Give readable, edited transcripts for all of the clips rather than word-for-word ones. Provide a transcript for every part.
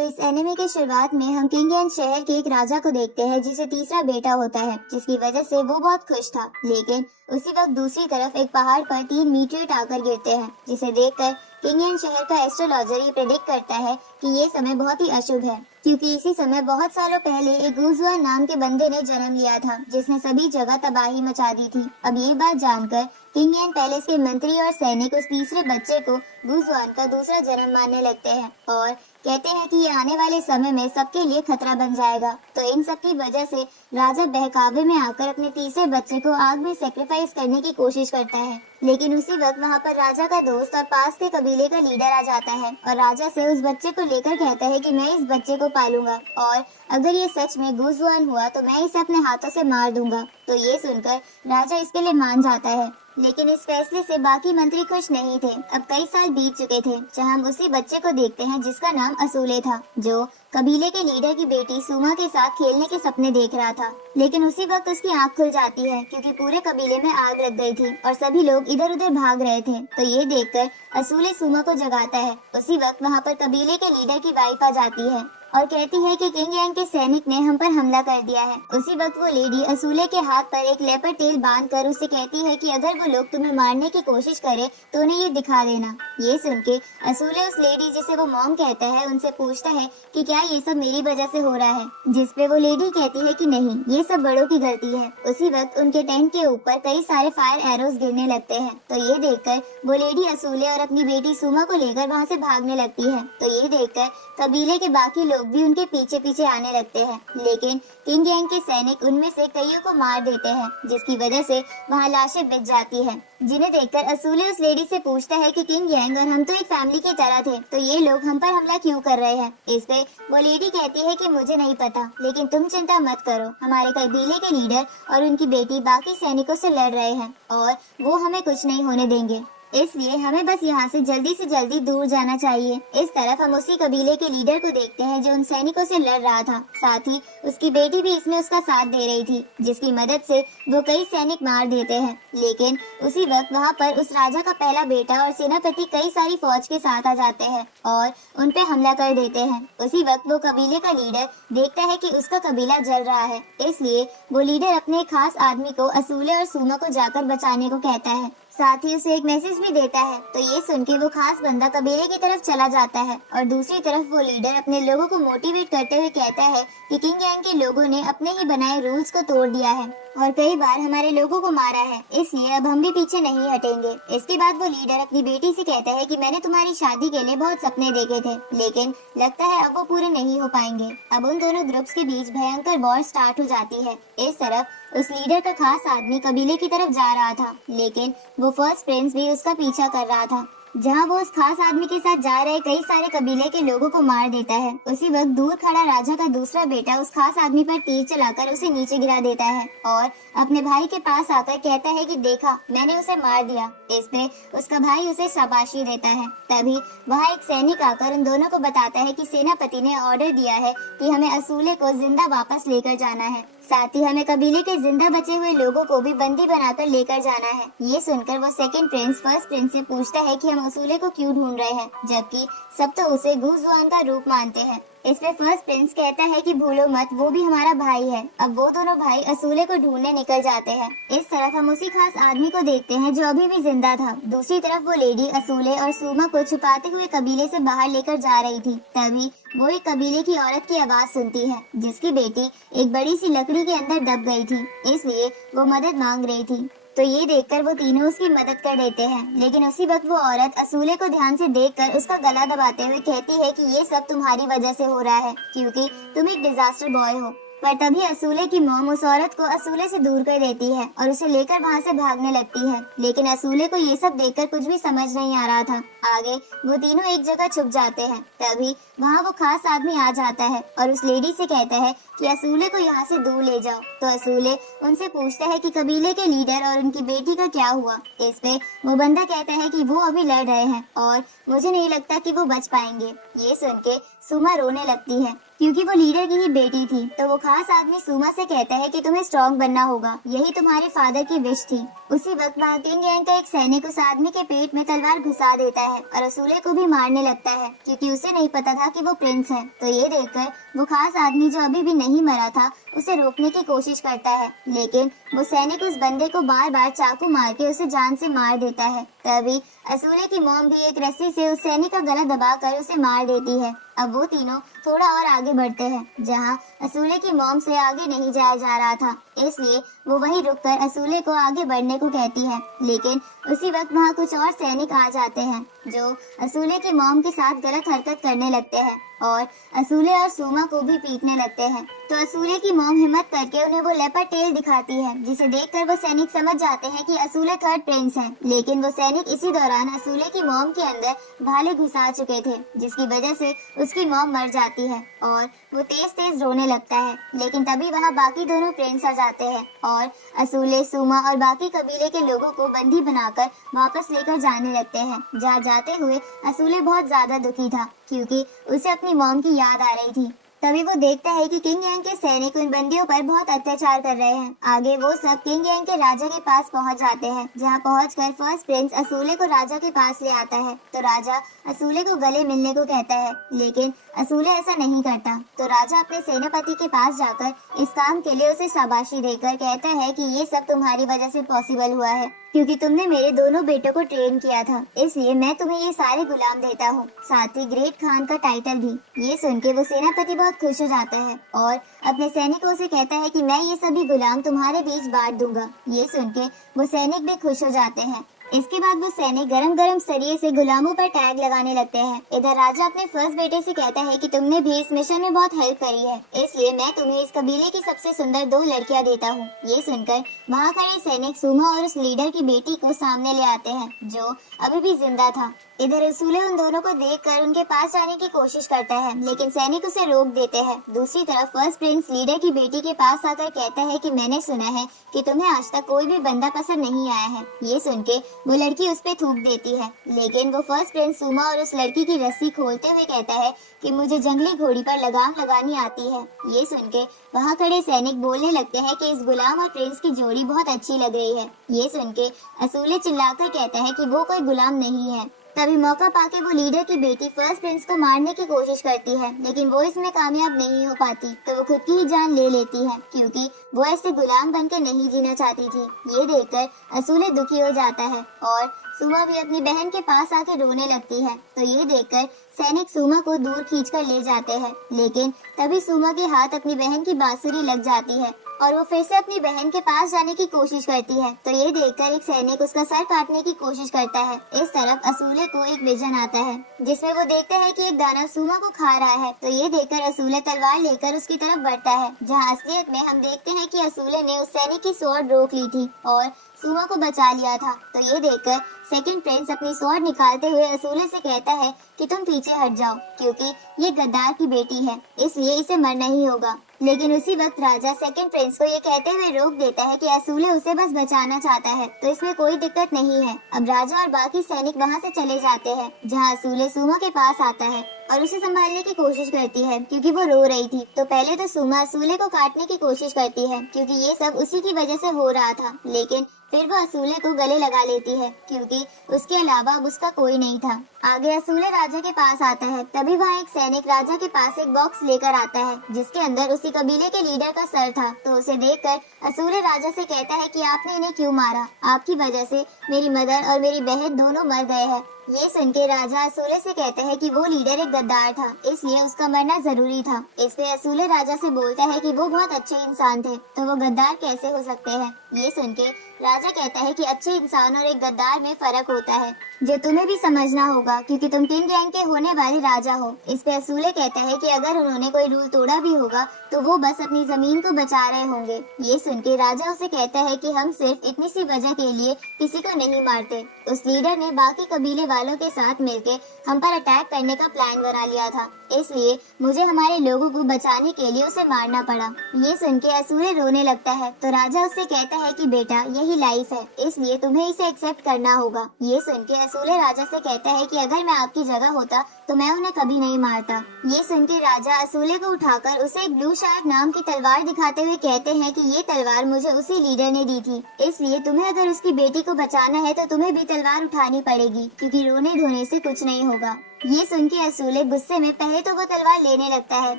तो इस एनिमे की शुरुआत में हम किंग एंड शहर के एक राजा को देखते हैं जिसे तीसरा बेटा होता है, जिसकी वजह से वो बहुत खुश था। लेकिन उसी वक्त दूसरी तरफ एक पहाड़ पर 3 मीटेओर आकर गिरते हैं, जिसे देखकर किंग एंड शहर का एस्ट्रोलॉजर ये प्रेडिक्ट करता है कि ये समय बहुत ही अशुभ है, क्योंकि इसी समय बहुत सालों पहले एक गुजुआन नाम के बंदे ने जन्म लिया था, जिसने सभी जगह तबाही मचा दी थी। अब ये बात जानकर किंग एंड पैलेस के मंत्री और सैनिक उस तीसरे बच्चे को गुजुआन का दूसरा जन्म मानने लगते हैं और कहते हैं कि ये आने वाले समय में सबके लिए खतरा बन जाएगा। तो इन सब की वजह से राजा बहकावे में आकर अपने तीसरे बच्चे को आग में सेक्रीफाइस करने की कोशिश करता है। लेकिन उसी वक्त वहाँ पर राजा का दोस्त और पास के कबीले का लीडर आ जाता है और राजा से उस बच्चे को लेकर कहता है कि मैं इस बच्चे को पालूंगा और अगर ये सच में गुजुआन हुआ तो मैं इसे अपने हाथों से मार दूंगा। तो ये सुनकर राजा इसके लिए मान जाता है। लेकिन इस फैसले से बाकी मंत्री खुश नहीं थे। अब कई साल बीत चुके थे जहाँ हम उसी बच्चे को देखते हैं जिसका नाम असूले था, जो कबीले के लीडर की बेटी सुमा के साथ खेलने के सपने देख रहा था। लेकिन उसी वक्त उसकी आंख खुल जाती है क्योंकि पूरे कबीले में आग लग गई थी और सभी लोग इधर उधर भाग रहे थे। तो ये देखकर असूले सुमा को जगाता है। उसी वक्त वहाँ पर कबीले के लीडर की वाइफ आ जाती है और कहती है कि किंग यांग के सैनिक ने हम पर हमला कर दिया है। उसी वक्त वो लेडी असूले के हाथ पर एक लेपर्ड टेल बांधकर उसे कहती है कि अगर वो लोग तुम्हें मारने की कोशिश करे तो उन्हें ये दिखा देना। ये सुन के असूले उस लेडी जिसे वो मॉम कहता है उनसे पूछता है कि क्या ये सब मेरी वजह से हो रहा है, जिसपे वो लेडी कहती है कि नहीं, ये सब बड़ों की गलती है। उसी वक्त उनके टेंट के ऊपर कई सारे फायर एरोज गिरने लगते हैं। तो ये देखकर वो लेडी असूले और अपनी बेटी सुमा को लेकर वहाँ से भागने लगती है। तो ये देखकर कबीले के बाकी लोग भी उनके पीछे पीछे आने लगते हैं। लेकिन किंग यांग के सैनिक उनमें से कईयों को मार देते हैं, जिसकी वजह से वहाँ लाशें बिछ जाती हैं। जिन्हें देखकर असूले उस लेडी से पूछता है कि किंग यांग और हम तो एक फैमिली की तरह थे, तो ये लोग हम पर हमला क्यों कर रहे हैं। इस पे वो लेडी कहती है कि मुझे नहीं पता, लेकिन तुम चिंता मत करो, हमारे कबीले के लीडर और उनकी बेटी बाकी सैनिकों से लड़ रहे हैं और वो हमें कुछ नहीं होने देंगे, इसलिए हमें बस यहाँ से जल्दी दूर जाना चाहिए। इस तरफ हम उसी कबीले के लीडर को देखते हैं जो उन सैनिकों से लड़ रहा था। साथ ही उसकी बेटी भी इसमें उसका साथ दे रही थी, जिसकी मदद से वो कई सैनिक मार देते हैं। लेकिन उसी वक्त वहाँ पर उस राजा का पहला बेटा और सेनापति कई सारी फौज के साथ आ जाते हैं और उन पे हमला कर देते हैं। उसी वक्त वो कबीले का लीडर देखता है कि उसका कबीला जल रहा है, इसलिए वो लीडर अपने खास आदमी को असूले और सुमा को जाकर बचाने को कहता है। साथ ही उसे एक मैसेज भी देता है। तो ये सुन के वो खास बंदा कबीले की तरफ चला जाता है और दूसरी तरफ वो लीडर अपने लोगों को मोटिवेट करते हुए कहता है कि किंग यांग के लोगों ने अपने ही बनाए रूल्स को तोड़ दिया है और कई बार हमारे लोगों को मारा है, इसलिए अब हम भी पीछे नहीं हटेंगे। इसके बाद वो लीडर अपनी बेटी से कहता है कि मैंने तुम्हारी शादी के लिए बहुत सपने देखे थे, लेकिन लगता है अब वो पूरे नहीं हो पाएंगे। अब उन दोनों ग्रुप्स के बीच भयंकर वॉर स्टार्ट हो जाती है। इस तरफ उस लीडर का खास आदमी कबीले की तरफ जा रहा था, लेकिन वो फर्स्ट प्रिंस भी उसका पीछा कर रहा था। जहाँ वो उस खास आदमी के साथ जा रहे कई सारे कबीले के लोगों को मार देता है। उसी वक्त दूर खड़ा राजा का दूसरा बेटा उस खास आदमी पर तीर चलाकर उसे नीचे गिरा देता है और अपने भाई के पास आकर कहता है कि देखा, मैंने उसे मार दिया। इस पे उसका भाई उसे शाबाशी देता है। तभी वहाँ एक सैनिक आकर उन दोनों को बताता है कि सेनापति ने ऑर्डर दिया है कि हमें असूले को जिंदा वापस लेकर जाना है, साथ ही हमें कबीले के जिंदा बचे हुए लोगों को भी बंदी बनाकर लेकर जाना है। ये सुनकर वो सेकंड प्रिंस फर्स्ट प्रिंस से पूछता है कि हम असूले को क्यों ढूंढ रहे हैं, जबकि सब तो उसे गुजुआन का रूप मानते हैं। इसमें फर्स्ट प्रिंस कहता है कि भूलो मत, वो भी हमारा भाई है। अब वो दोनों भाई असूले को ढूंढने निकल जाते हैं। इस तरफ हम उसी खास आदमी को देखते हैं जो अभी भी जिंदा था। दूसरी तरफ वो लेडी असूले और सुमा को छुपाते हुए कबीले से बाहर लेकर जा रही थी। तभी वो एक कबीले की औरत की आवाज सुनती है, जिसकी बेटी एक बड़ी सी लकड़ी के अंदर दब गई थी, इसलिए वो मदद मांग रही थी। तो ये देखकर वो तीनों उसकी मदद कर देते हैं। लेकिन उसी वक्त वो औरत असूले को ध्यान से देखकर उसका गला दबाते हुए कहती है कि ये सब तुम्हारी वजह से हो रहा है, क्योंकि तुम एक डिजास्टर बॉय हो। पर तभी असूले की मॉम उस औरत को असूले से दूर कर देती है और उसे लेकर वहाँ से भागने लगती है। लेकिन असूले को ये सब देखकर कुछ भी समझ नहीं आ रहा था। आगे वो तीनों एक जगह छुप जाते हैं। तभी वहाँ वो खास आदमी आ जाता है और उस लेडी से कहता है कि असूले को यहाँ से दूर ले जाओ। तो असूले उनसे पूछता है कि कबीले के लीडर और उनकी बेटी का क्या हुआ। इस पे वो बंदा कहता है कि वो अभी लड़ रहे हैं और मुझे नहीं लगता कि वो बच पाएंगे। ये सुन के सुमा रोने लगती है क्योंकि वो लीडर की ही बेटी थी। तो वो खास आदमी सुमा से कहता है कि तुम्हें स्ट्रॉन्ग बनना होगा, यही तुम्हारे फादर की विश थी। उसी वक्त वहाँ किंग यांग का एक सैनिक उस आदमी के पेट में तलवार घुसा देता है और असूले को भी मारने लगता है क्योंकि उसे नहीं पता था कि वो प्रिंस है। तो ये देखकर वो खास आदमी जो अभी भी नहीं मरा था उसे रोकने की कोशिश करता है, लेकिन वो सैनिक उस बंदे को बार बार चाकू मार के उसे जान से मार देता है। तभी असूले की मॉम भी एक रस्सी से उस सैनिक का गला दबाकर उसे मार देती है। अब वो तीनों थोड़ा और आगे बढ़ते हैं जहाँ असूले की मॉम से आगे नहीं जाया जा रहा था, इसलिए वो वहीं रुककर असूले को आगे बढ़ने को कहती है। लेकिन उसी वक्त वहाँ कुछ और सैनिक आ जाते हैं जो असूले की मॉम के साथ गलत हरकत करने लगते हैं और असूले और सुमा को भी पीटने लगते हैं। तो असूले की मॉम हिम्मत करके उन्हें वो लेपर्ड टेल दिखाती है, जिसे देखकर वो सैनिक समझ जाते हैं कि असूले थर्ड प्रिंस हैं। लेकिन वो सैनिक इसी दौरान असूले की मॉम के अंदर भाले घुसा चुके थे, जिसकी वजह से उसकी मॉम मर जाती है और वो तेज तेज रोने लगता है। लेकिन तभी वहाँ बाकी दोनों प्रिंस आ जाते हैं और असूले, सुमा और बाकी कबीले के लोगों को बंदी बनाकर वापस लेकर जाने लगते हैं। जहाँ जाते हुए असूले बहुत ज्यादा दुखी था क्योंकि उसे अपनी मॉम की याद आ रही थी। तभी वो देखता है कि किंग यांग के सैनिक उन बंदियों पर बहुत अत्याचार कर रहे हैं। आगे वो सब किंग यांग के राजा के पास पहुंच जाते हैं, जहां पहुंचकर फर्स्ट प्रिंस असूले को राजा के पास ले आता है। तो राजा असूले को गले मिलने को कहता है, लेकिन असूले ऐसा नहीं करता। तो राजा अपने सेनापति के पास जाकर इस काम के लिए उसे शाबाशी देकर कहता है कि ये सब तुम्हारी वजह से पॉसिबल हुआ है, क्योंकि तुमने मेरे दोनों बेटों को ट्रेन किया था, इसलिए मैं तुम्हें ये सारे गुलाम देता हूँ, साथ ही ग्रेट खान का टाइटल भी। ये सुन के वो सेनापति बहुत खुश हो जाता है और अपने सैनिकों से कहता है कि मैं ये सभी गुलाम तुम्हारे बीच बांट दूंगा। ये सुन के वो सैनिक भी खुश हो जाते हैं। इसके बाद वो सैनिक गरम गरम सरिये से गुलामों पर टैग लगाने लगते हैं। इधर राजा अपने फर्स्ट बेटे से कहता है कि तुमने भी इस मिशन में बहुत हेल्प करी है, इसलिए मैं तुम्हें इस कबीले की सबसे सुंदर 2 लड़कियां देता हूँ। ये सुनकर वहाँ खड़े सैनिक सुमा और उस लीडर की बेटी को सामने ले आते हैं जो अभी भी जिंदा था। इधर असूले उन दोनों को देखकर उनके पास जाने की कोशिश करता है, लेकिन सैनिक उसे रोक देते हैं। दूसरी तरफ फर्स्ट प्रिंस लीडर की बेटी के पास आकर कहता है कि मैंने सुना है कि तुम्हें आज तक कोई भी बंदा पसंद नहीं आया है। ये सुन के वो लड़की उस पे थूक देती है, लेकिन वो फर्स्ट प्रिंस सुमा और उस लड़की की रस्सी खोलते हुए कहता है कि मुझे जंगली घोड़ी पर लगाम लगानी आती है। ये सुन के वहाँ खड़े सैनिक बोलने लगते हैं कि इस गुलाम और प्रिंस की जोड़ी बहुत अच्छी लग रही है। ये सुन के असूले चिल्लाकर कहता है कि वो कोई गुलाम नहीं है। तभी मौका पाके वो लीडर की बेटी फर्स्ट प्रिंस को मारने की कोशिश करती है, लेकिन वो इसमें कामयाब नहीं हो पाती। तो वो खुद की ही जान ले लेती है क्योंकि वो ऐसे गुलाम बनकर नहीं जीना चाहती थी। ये देखकर असूले दुखी हो जाता है और सुमा भी अपनी बहन के पास आके रोने लगती है। तो ये देखकर सैनिक सुमा को दूर खींचकर ले जाते हैं, लेकिन तभी सुमा के हाथ अपनी बहन की बांसुरी लग जाती है और वो फिर से अपनी बहन के पास जाने की कोशिश करती है। तो ये देखकर एक सैनिक उसका सर काटने की कोशिश करता है। इस तरफ असूले को एक विजन आता है जिसमें वो देखता है कि एक दानव सुमा को खा रहा है। तो ये देखकर असूले तलवार लेकर उसकी तरफ बढ़ता है, जहाँ असलियत में हम देखते हैं कि असूले ने उस सैनिक की स्वॉर्ड रोक ली थी और सुमा को बचा लिया था। तो ये देखकर सेकंड प्रिंस अपनी स्वॉर्ड निकालते हुए असूले से कहता है कि तुम पीछे हट जाओ, क्योंकि ये गद्दार की बेटी है, इसलिए इसे मरना ही होगा। लेकिन उसी वक्त राजा सेकंड प्रिंस को ये कहते हुए रोक देता है कि असूले उसे बस बचाना चाहता है, तो इसमें कोई दिक्कत नहीं है। अब राजा और बाकी सैनिक वहाँ से चले जाते हैं, जहाँ असूले सुमा के पास आता है और उसे संभालने की कोशिश करती है क्योंकि वो रो रही थी। तो पहले तो सुमा असूले को काटने की कोशिश करती है क्योंकि ये सब उसी की वजह से हो रहा था, लेकिन फिर वो असूले को गले लगा लेती है क्योंकि उसके अलावा अब उसका कोई नहीं था। आगे असूले राजा के पास आता है। तभी वहाँ एक सैनिक राजा के पास एक बॉक्स लेकर आता है जिसके अंदर उसी कबीले के लीडर का सर था। तो उसे देखकर असूले राजा से कहता है कि आपने इन्हें क्यों मारा, आपकी वजह से मेरी मदर और मेरी बहन दोनों मर गए हैं। ये सुन के राजा असूले से कहते हैं कि वो लीडर एक गद्दार था, इसलिए उसका मरना जरूरी था। इस पे असूले राजा से बोलता है कि वो बहुत अच्छे इंसान थे, तो वो गद्दार कैसे हो सकते हैं। ये सुन के राजा कहता है कि अच्छे इंसान और एक गद्दार में फर्क होता है, जो तुम्हें भी समझना होगा क्योंकि तुम किंग यांग के होने वाले राजा हो। इस पे असूले कहता है कि अगर उन्होंने कोई रूल तोड़ा भी होगा तो वो बस अपनी जमीन को बचा रहे होंगे। ये सुन के राजा उसे कहता है कि हम सिर्फ इतनी सी वजह के लिए किसी को नहीं मारते। उस लीडर ने बाकी कबीले वालों के साथ मिलकर हम पर अटैक करने का प्लान बना लिया था। इसलिए मुझे हमारे लोगों को बचाने के लिए उसे मारना पड़ा। ये सुन के असूले रोने लगता है तो राजा उससे कहता है कि बेटा यही लाइफ है, इसलिए तुम्हें इसे एक्सेप्ट करना होगा। ये सुन के असूले राजा से कहता है कि अगर मैं आपकी जगह होता तो मैं उन्हें कभी नहीं मारता। ये सुन के राजा असूले को उठाकर उसे एक ब्लू शार्क नाम की तलवार दिखाते हुए कहते हैं कि ये तलवार मुझे उसी लीडर ने दी थी, इसलिए तुम्हें अगर उसकी बेटी को बचाना है तो तुम्हें भी तलवार उठानी पड़ेगी, क्योंकि रोने धोने से कुछ नहीं होगा। ये सुन के असूले गुस्से में पहले तो वो तलवार लेने लगता है,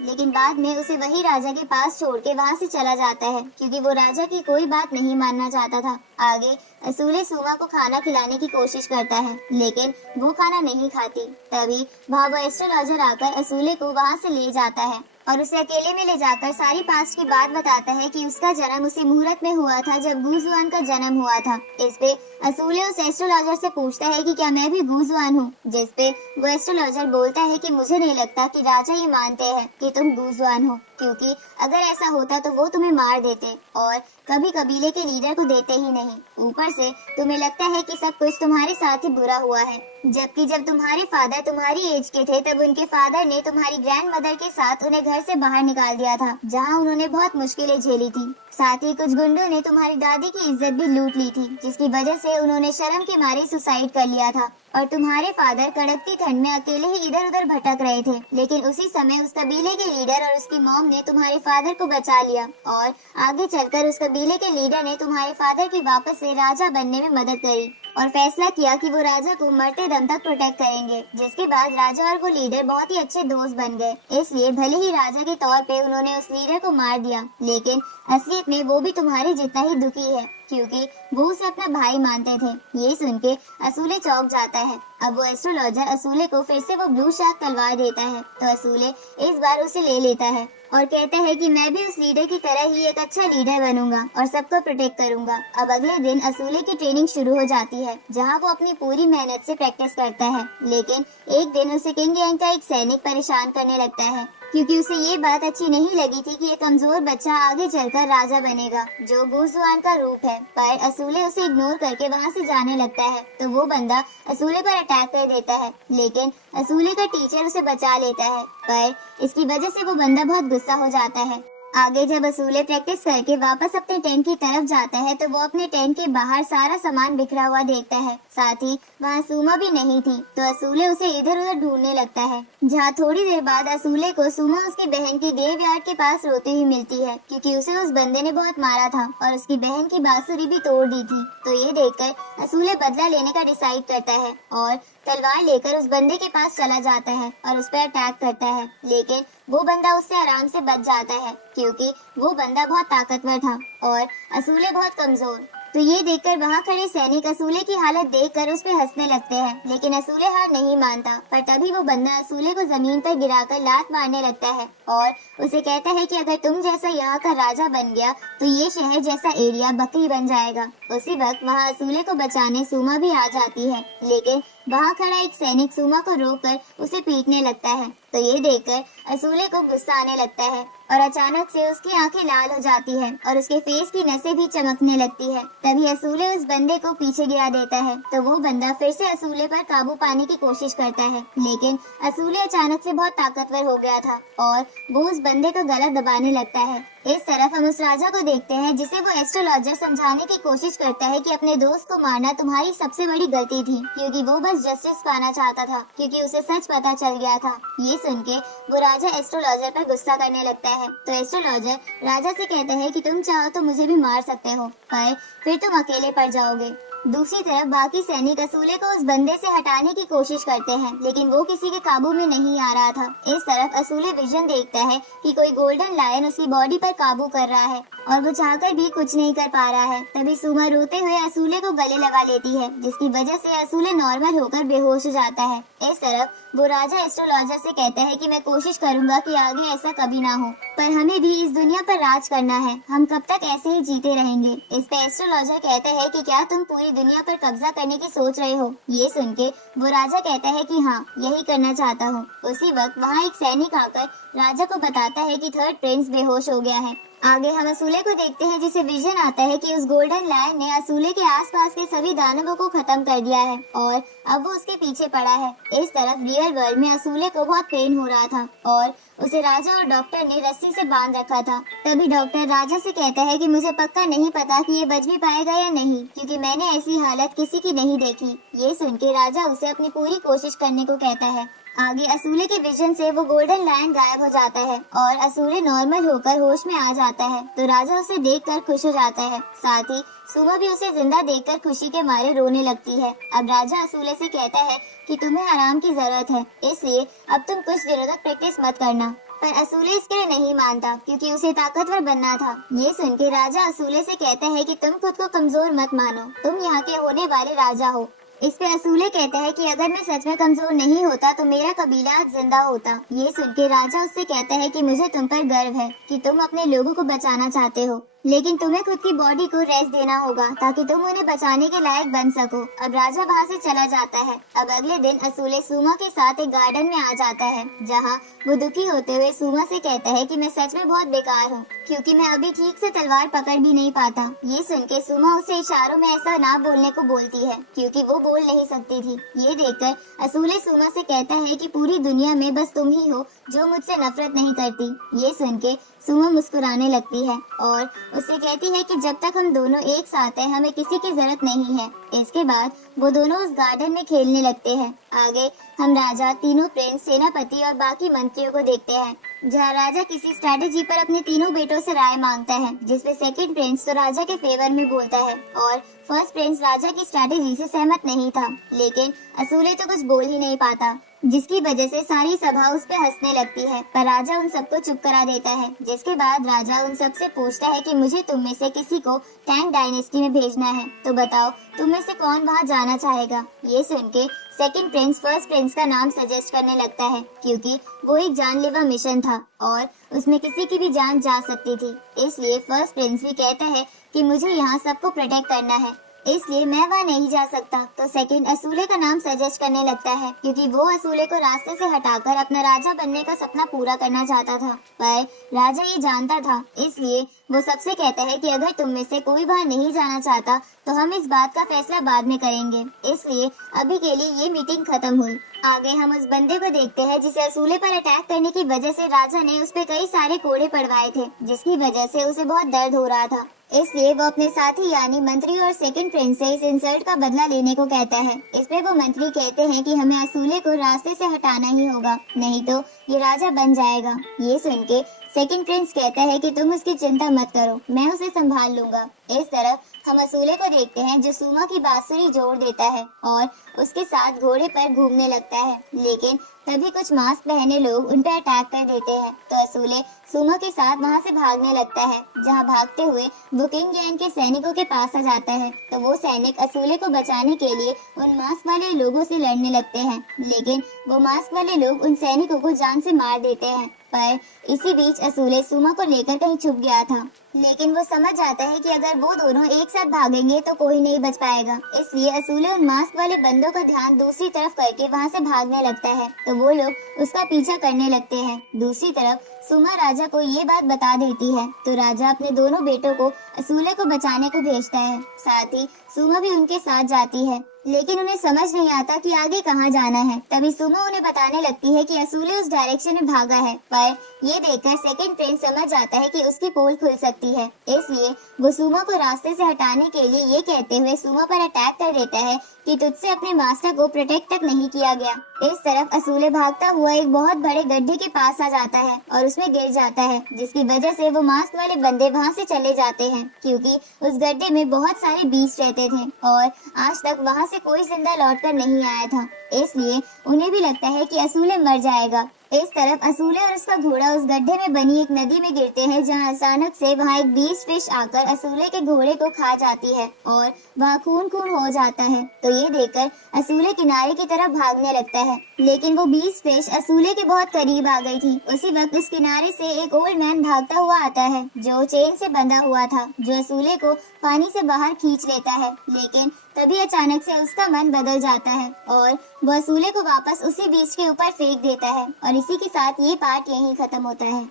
लेकिन बाद में उसे वही राजा के पास छोड़ के वहाँ से चला जाता है, क्योंकि वो राजा की कोई बात नहीं मानना चाहता था। आगे असूले सुमा को खाना खिलाने की कोशिश करता है, लेकिन वो खाना नहीं खाती। तभी वहाँ वो एस्ट्रोलॉजर आकर असूले को वहाँ से ले जाता है और उसे अकेले में ले जाकर सारी पास्ट की बात बताता है कि उसका जन्म उसी मुहूर्त में हुआ था जब गुजुआन का जन्म हुआ था। इस पे असूले उस एस्ट्रोलॉजर से पूछता है कि क्या मैं भी गुजुआन हूँ, जिस पे वो एस्ट्रोलॉजर बोलता है कि मुझे नहीं लगता कि राजा ये मानते हैं कि तुम गुजुआन हो, क्योंकि अगर ऐसा होता तो वो तुम्हें मार देते और कभी कबीले के लीडर को देते ही नहीं। ऊपर से तुम्हें लगता है कि सब कुछ तुम्हारे साथ ही बुरा हुआ है, जबकि जब तुम्हारे फादर तुम्हारी एज के थे तब उनके फादर ने तुम्हारी ग्रैंड मदर के साथ उन्हें घर से बाहर निकाल दिया था, जहाँ उन्होंने बहुत मुश्किलें झेली थी। साथ ही कुछ गुंडों ने तुम्हारी दादी की इज्जत भी लूट ली थी, जिसकी वजह से उन्होंने शर्म के मारे सुसाइड कर लिया था और तुम्हारे फादर कड़कती ठंड में अकेले ही इधर उधर भटक रहे थे। लेकिन उसी समय उस कबीले के लीडर और उसकी मॉम ने तुम्हारे फादर को बचा लिया और आगे चलकर उस कबीले के लीडर ने तुम्हारे फादर की वापस से राजा बनने में मदद करी और फैसला किया कि वो राजा को मरते दम तक प्रोटेक्ट करेंगे। जिसके बाद राजा और वो लीडर बहुत ही अच्छे दोस्त बन गए। इसलिए भले ही राजा के तौर पे उन्होंने उस लीडर को मार दिया, लेकिन असलियत में वो भी तुम्हारे जितना ही दुखी है, क्योंकि वो उसे अपना भाई मानते थे। ये सुन के असूले चौंक जाता है। अब वो एस्ट्रोलॉजर असूले को फिर से वो ब्लू शार्क तलवार देता है तो असूले इस बार उसे ले लेता है और कहता है कि मैं भी उस लीडर की तरह ही एक अच्छा लीडर बनूंगा और सबको प्रोटेक्ट करूंगा। अब अगले दिन असूले की ट्रेनिंग शुरू हो जाती है, जहां वो अपनी पूरी मेहनत से प्रैक्टिस करता है। लेकिन एक दिन उसे किंग यांग का एक सैनिक परेशान करने लगता है, क्योंकि उसे ये बात अच्छी नहीं लगी थी कि ये कमजोर बच्चा आगे चलकर राजा बनेगा, जो गुजुआन का रूप है। पर असूले उसे इग्नोर करके वहाँ से जाने लगता है तो वो बंदा असूले पर अटैक कर देता है, लेकिन असूले का टीचर उसे बचा लेता है। पर इसकी वजह से वो बंदा बहुत गुस्सा हो जाता है। आगे जब असूले प्रैक्टिस करके वापस अपने टेंट की तरफ जाता है तो वो अपने टेंट के बाहर सारा सामान बिखरा हुआ देखता है। साथ ही वहाँ सुमा भी नहीं थी तो असूले उसे इधर उधर ढूंढने लगता है, जहाँ थोड़ी देर बाद असूले को सुमा उसकी बहन की ग्रेवयार्ड के पास रोती हुई मिलती है, क्योंकि उसे उस बंदे ने बहुत मारा था और उसकी बहन की बांसुरी भी तोड़ दी थी। तो ये देखकर असूले बदला लेने का डिसाइड करता है और तलवार लेकर उस बंदे के पास चला जाता है और उस पर अटैक करता है, लेकिन वो बंदा उससे आराम से बच जाता है, क्योंकि वो बंदा बहुत ताकतवर था और असूले बहुत कमजोर। तो ये देखकर वहाँ खड़े सैनिक असूले की हालत देखकर उस पे हंसने लगते हैं, लेकिन असूले हार नहीं मानता। पर तभी वो बंदा असूले को जमीन पर गिराकर लात मारने लगता है और उसे कहता है कि अगर तुम जैसा यहाँ का राजा बन गया तो ये शहर जैसा एरिया बकरी बन जाएगा। उसी वक्त वहाँ असूले को बचाने सुमा भी आ जाती है, लेकिन वहाँ खड़ा एक सैनिक सुमा को रोककर उसे पीटने लगता है। तो ये देखकर असूले को गुस्सा आने लगता है और अचानक से उसकी आंखें लाल हो जाती है और उसके फेस की नसें भी चमकने लगती है। तभी असूले उस बंदे को पीछे गिरा देता है तो वो बंदा फिर से असूले पर काबू पाने की कोशिश करता है, लेकिन असूले अचानक से बहुत ताकतवर हो गया था और वो उस बंदे का गला दबाने लगता है। इस तरफ हम उस राजा को देखते हैं जिसे वो एस्ट्रोलॉजर समझाने की कोशिश करता है कि अपने दोस्त को मारना तुम्हारी सबसे बड़ी गलती थी, क्योंकि वो बस जस्टिस पाना चाहता था, क्योंकि उसे सच पता चल गया था। ये सुन के वो राजा एस्ट्रोलॉजर पर गुस्सा करने लगता है तो एस्ट्रोलॉजर राजा से कहता है कि तुम चाहो तो मुझे भी मार सकते हो, पर फिर तुम अकेले पड़ जाओगे। दूसरी तरफ बाकी सैनिक असूले को उस बंदे से हटाने की कोशिश करते हैं, लेकिन वो किसी के काबू में नहीं आ रहा था। इस तरफ असूले विजन देखता है कि कोई गोल्डन लायन उसकी बॉडी पर काबू कर रहा है और वो चाहकर भी कुछ नहीं कर पा रहा है। तभी सुमा रोते हुए असूले को गले लगा लेती है, जिसकी वजह से असूले नॉर्मल होकर बेहोश हो जाता है। इस तरफ वो राजा एस्ट्रोलॉजर से कहता है कि मैं कोशिश करूंगा कि आगे ऐसा कभी ना हो, पर हमें भी इस दुनिया पर राज करना है, हम कब तक ऐसे ही जीते रहेंगे। इस पे एस्ट्रोलॉजर कहता है कि क्या तुम पूरी दुनिया पर कब्जा करने की सोच रहे हो। ये सुन के वो राजा कहता है कि हाँ, यही करना चाहता हूँ। उसी वक्त वहाँ एक सैनिक आकर राजा को बताता है कि थर्ड प्रिंस बेहोश हो गया है आगे हम असूले को देखते हैं जिसे विजन आता है कि उस गोल्डन लायन ने असूले के आसपास के सभी दानवों को खत्म कर दिया है और अब वो उसके पीछे पड़ा है। इस तरफ रियल वर्ल्ड में असूले को बहुत पेन हो रहा था और उसे राजा और डॉक्टर ने रस्सी से बांध रखा था। तभी डॉक्टर राजा से कहता है कि मुझे पक्का नहीं पता कि ये बच भी पाएगा या नहीं, क्योंकि मैंने ऐसी हालत किसी की नहीं देखी। ये सुन के राजा उसे अपनी पूरी कोशिश करने को कहता है। आगे असूले के विजन से वो गोल्डन लायन गायब हो जाता है और असूले नॉर्मल होकर होश में आ जाता है, तो राजा उसे देखकर खुश हो जाता है। साथ ही सुमा भी उसे जिंदा देखकर खुशी के मारे रोने लगती है। अब राजा असूले से कहता है कि तुम्हें आराम की जरूरत है, इसलिए अब तुम कुछ दिनों तक प्रैक्टिस मत करना। पर असूले इसके लिए नहीं मानता, क्योंकि उसे ताकतवर बनना था। ये सुन के राजा असूले से कहता है कि तुम खुद को कमजोर मत मानो, तुम यहाँ के होने वाले राजा हो। इस पे असूले कहता है कि अगर मैं सच में कमजोर नहीं होता तो मेरा कबीला आज जिंदा होता। ये सुन के राजा उससे कहता है कि मुझे तुम पर गर्व है कि तुम अपने लोगों को बचाना चाहते हो, लेकिन तुम्हें खुद की बॉडी को रेस्ट देना होगा ताकि तुम उन्हें बचाने के लायक बन सको। अब राजा वहाँ से चला जाता है। अब अगले दिन असूले सुमा के साथ एक गार्डन में आ जाता है, जहाँ वो दुखी होते हुए सुमा से कहता है कि मैं सच में बहुत बेकार हूँ, क्योंकि मैं अभी ठीक से तलवार पकड़ भी नहीं पाता। ये सुन के सुमा उसे इशारों में ऐसा ना बोलने को बोलती है, क्योंकि वो बोल नहीं सकती थी। ये देखकर असूले सुमा से कहता है कि पूरी दुनिया में बस तुम ही हो जो मुझसे नफरत नहीं करती। ये सुन के सुमा मुस्कुराने लगती है और उससे कहती है कि जब तक हम दोनों एक साथ हैं हमें किसी की जरूरत नहीं है। इसके बाद वो दोनों उस गार्डन में खेलने लगते हैं। आगे हम राजा, तीनों प्रिंस, सेनापति और बाकी मंत्रियों को देखते हैं, जहाँ राजा किसी स्ट्रेटेजी पर अपने तीनों बेटों से राय मांगता है, जिसमें सेकंड प्रिंस तो राजा के फेवर में बोलता है और फर्स्ट प्रिंस राजा की स्ट्रेटेजी से सहमत नहीं था। लेकिन असूले तो कुछ बोल ही नहीं पाता, जिसकी वजह से सारी सभा उस पे हंसने लगती है, पर राजा उन सबको चुप करा देता है। जिसके बाद राजा उन सबसे पूछता है कि मुझे तुम में से किसी को टैंग डायनेस्टी में भेजना है, तो बताओ तुम में से कौन वहाँ जाना चाहेगा। ये सुन के सेकंड प्रिंस फर्स्ट प्रिंस का नाम सजेस्ट करने लगता है, क्योंकि वो एक जानलेवा मिशन था और उसमें किसी की भी जान जा सकती थी। इसलिए फर्स्ट प्रिंस भी कहता है कि मुझे यहाँ सबको प्रोटेक्ट करना है, इसलिए मैं वहाँ नहीं जा सकता। तो सेकंड असूले का नाम सजेस्ट करने लगता है, क्योंकि वो असूले को रास्ते से हटाकर अपना राजा बनने का सपना पूरा करना चाहता था, पर राजा ये जानता था। इसलिए वो सबसे कहता है कि अगर तुम में से कोई वहाँ नहीं जाना चाहता तो हम इस बात का फैसला बाद में करेंगे, इसलिए अभी के लिए ये मीटिंग खत्म हुई। आगे हम उस बंदे को देखते हैं जिसे असूले पर अटैक करने की वजह से राजा ने उस पे कई सारे कोड़े पड़वाए थे, जिसकी वजह से उसे बहुत दर्द हो रहा था। इसलिए वो अपने साथी यानी मंत्री और सेकंड प्रिंस से इस इंसल्ट का बदला लेने को कहता है। इस पे वो मंत्री कहते हैं कि हमें असूले को रास्ते से हटाना ही होगा, नहीं तो ये राजा बन जाएगा। ये सुन के सेकंड प्रिंस कहता है कि तुम उसकी चिंता मत करो, मैं उसे संभाल लूंगा। इस तरफ हम असूले को देखते हैं जो सुमा की बांसुरी जोड़ देता है और उसके साथ घोड़े पर घूमने लगता है, लेकिन तभी कुछ मास्क पहने लोग उन पर अटैक कर देते हैं। तो असूले सुमा के साथ वहाँ से भागने लगता है, जहाँ भागते हुए वो किंग गैन के सैनिकों के पास आ जाता है। तो वो सैनिक असूले को बचाने के लिए उन मास्क वाले लोगों से लड़ने लगते हैं, लेकिन वो मास्क वाले लोग उन सैनिकों को जान से मार देते हैं। पर इसी बीच असूले सुमा को लेकर कहीं छुप गया था, लेकिन वो समझ जाता है कि अगर वो दोनों एक साथ भागेंगे तो कोई नहीं बच पाएगा। इसलिए असूले उन मास्क वाले बंदों का ध्यान दूसरी तरफ करके वहाँ से भागने लगता है, तो वो लोग उसका पीछा करने लगते हैं। दूसरी तरफ सुमा राजा को ये बात बता देती है, तो राजा अपने दोनों बेटों को असूले को बचाने को भेजता है। साथ ही सुमा भी उनके साथ जाती है, लेकिन उन्हें समझ नहीं आता कि आगे कहाँ जाना है। तभी सुमा उन्हें बताने लगती है कि असूले उस डायरेक्शन में भागा है, पर ये देखकर सेकंड प्रिंस समझ जाता है कि उसकी पोल खुल सकती है। इसलिए वो सुमा को रास्ते से हटाने के लिए ये कहते हुए सुमा पर अटैक कर देता है कि तुझसे अपने मास्टर को प्रोटेक्ट तक नहीं किया गया। इस तरफ असूले भागता हुआ एक बहुत बड़े गड्ढे के पास आ जाता है और उसमें गिर जाता है, जिसकी वजह से वो मास्क वाले बंदे वहाँ से चले जाते हैं, क्योंकि उस गड्ढे में बहुत सारे बीच रहते थे और आज तक वहाँ से कोई जिंदा लौटकर नहीं आया था। इसलिए उन्हें भी लगता है कि असूले मर जाएगा। इस तरफ असूले और उसका घोड़ा उस गड्ढे में बनी एक नदी में गिरते हैं, जहाँ अचानक से वहाँ एक बीस्ट फिश आकर असूले के घोड़े को खा जाती है और वहाँ खून खून हो जाता है। तो ये देखकर असूले किनारे की तरफ भागने लगता है, लेकिन वो बीस्ट फिश असूले के बहुत करीब आ गई थी। उसी वक्त उस किनारे से एक ओल्ड मैन भागता हुआ आता है, जो चेन से बंधा हुआ था, जो असूले को पानी से बाहर खींच लेता है। लेकिन तभी अचानक से उसका मन बदल जाता है और वो असूले को वापस उसी बीच के ऊपर फेंक देता है। और इसी के साथ ये पार्ट यहीं खत्म होता है।